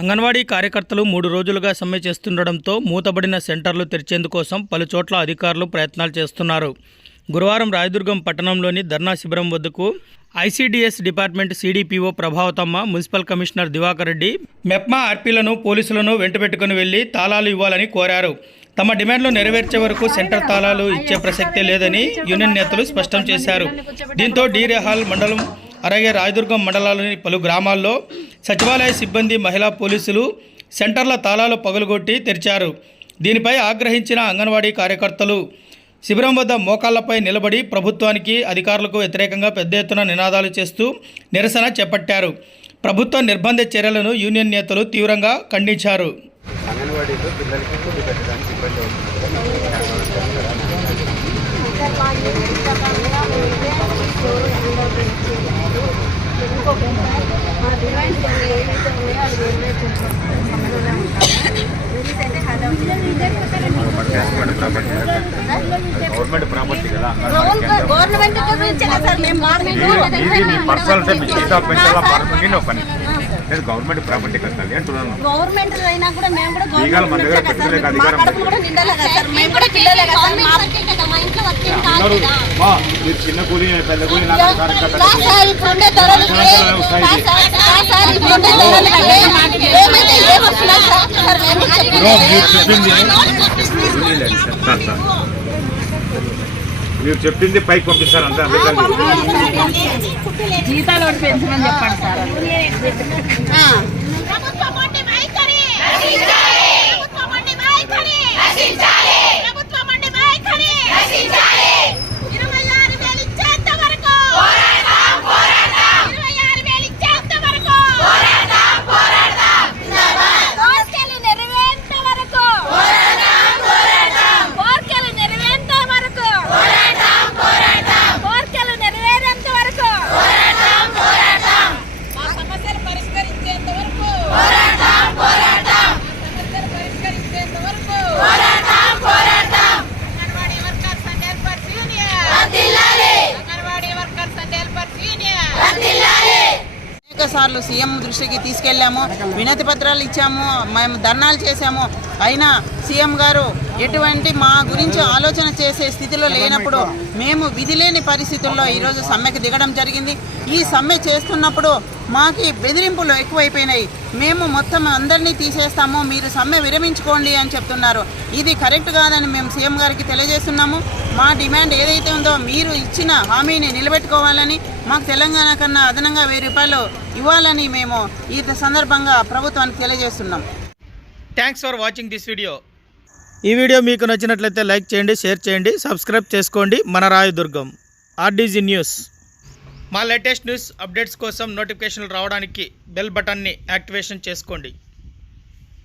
అంగన్వాడీ కార్యకర్తలు మూడు రోజులుగా సమ్మె చేస్తుండడంతో మూతబడిన సెంటర్లు తెరిచేందుకోసం పలు చోట్ల అధికారులు ప్రయత్నాలు చేస్తున్నారు. గురువారం రాయదుర్గం పట్టణంలోని ధర్నా శిబిరం వద్దకు ICDS department CDPO Prabhavathamma municipal commissioner Divakar Reddy MEPMA ఆర్పీలను పోలీసులను వెంటబెట్టుకుని వెళ్ళి తాళాలు ఇవ్వాలని కోరారు. తమ డిమాండ్లు నెరవేర్చే వరకు సెంటర్ తాళాలు ఇచ్చే ప్రసక్తే లేదని యూనియన్ నేతలు స్పష్టం చేశారు. దీంతో డీరేహాల్ మండలం అలాగే రాయదుర్గం మండలాలోని పలు గ్రామాల్లో సచివాలయ సిబ్బంది మహిళా పోలీసులు సెంటర్ల తాళాలు పగులుగొట్టి తెరిచారు. దీనిపై ఆగ్రహించిన అంగన్వాడీ కార్యకర్తలు శిబిరం వద్ద మోకాళ్ళపై నిలబడి ప్రభుత్వానికి అధికారులకు వ్యతిరేకంగా పెద్ద ఎత్తున నినాదాలు చేస్తూ నిరసన చేపట్టారు. ప్రభుత్వ నిర్బంధ చర్యలను యూనియన్ నేతలు తీవ్రంగా ఖండించారు. అంగన్వాడీలో పిల్లలకి ఫుడ్ పెట్టడానికి ఇబ్బంది అవుతుంది. గవర్నమెంట్ ప్రాపర్టీ కదా గవర్నమెంట్ పర్సనల్ పని లేదు గవర్నమెంట్ కట్టాలి అంటున్నాను గవర్నమెంట్ అయినా కూడా మేము కూడా మన దగ్గర అధికారం కదా కదా మీరు చిన్న కూలి పెద్ద కూలి సార్ సార్, ఏమైతే సార్ మీరు చెప్పింది సార్, సార్, సార్. మీరు చెప్పింది పైకి పంపిస్తారు అంతే అందుకని జీతాలు పెంచమని చెప్పండి సార్ సార్లు సీఎం దృష్టికి తీసుకెళ్ళాము. వినతి పత్రాలు ఇచ్చాము. మేము ధర్నాలు చేశాము. అయినా సీఎం గారు ఎటువంటి మా గురించి ఆలోచన చేసే స్థితిలో లేనప్పుడు మేము విధి లేని పరిస్థితుల్లో ఈరోజు సమ్మెకి దిగడం జరిగింది. ఈ సమ్మె చేస్తున్నప్పుడు మాకి బెదిరింపులు ఎక్కువైపోయినాయి. మేము మొత్తం అందరినీ తీసేస్తాము. మీరు సమ్మె విరమించుకోండి అని చెప్తున్నారు. ఇది కరెక్ట్ కాదని మేము సీఎం గారికి తెలియజేస్తున్నాము. మా డిమాండ్ ఏదైతే ఉందో మీరు ఇచ్చిన హామీని నిలబెట్టుకోవాలని మాకు తెలంగాణ కన్నా అదనంగా వెయ్యి రూపాయలు ఇవ్వాలని మేము ఈ సందర్భంగా ప్రభుత్వానికి తెలియజేస్తున్నాం. Thanks for watching this video ఈ వీడియో మీకు నచ్చినట్లయితే లైక్ చేయండి షేర్ చేయండి సబ్స్క్రైబ్ చేసుకోండి. మన రాయదుర్గం ఆర్డీజీ న్యూస్. మా లేటెస్ట్ న్యూస్ అప్డేట్స్ కోసం నోటిఫికేషన్లు రావడానికి బెల్ బటన్ని యాక్టివేషన్ చేసుకోండి.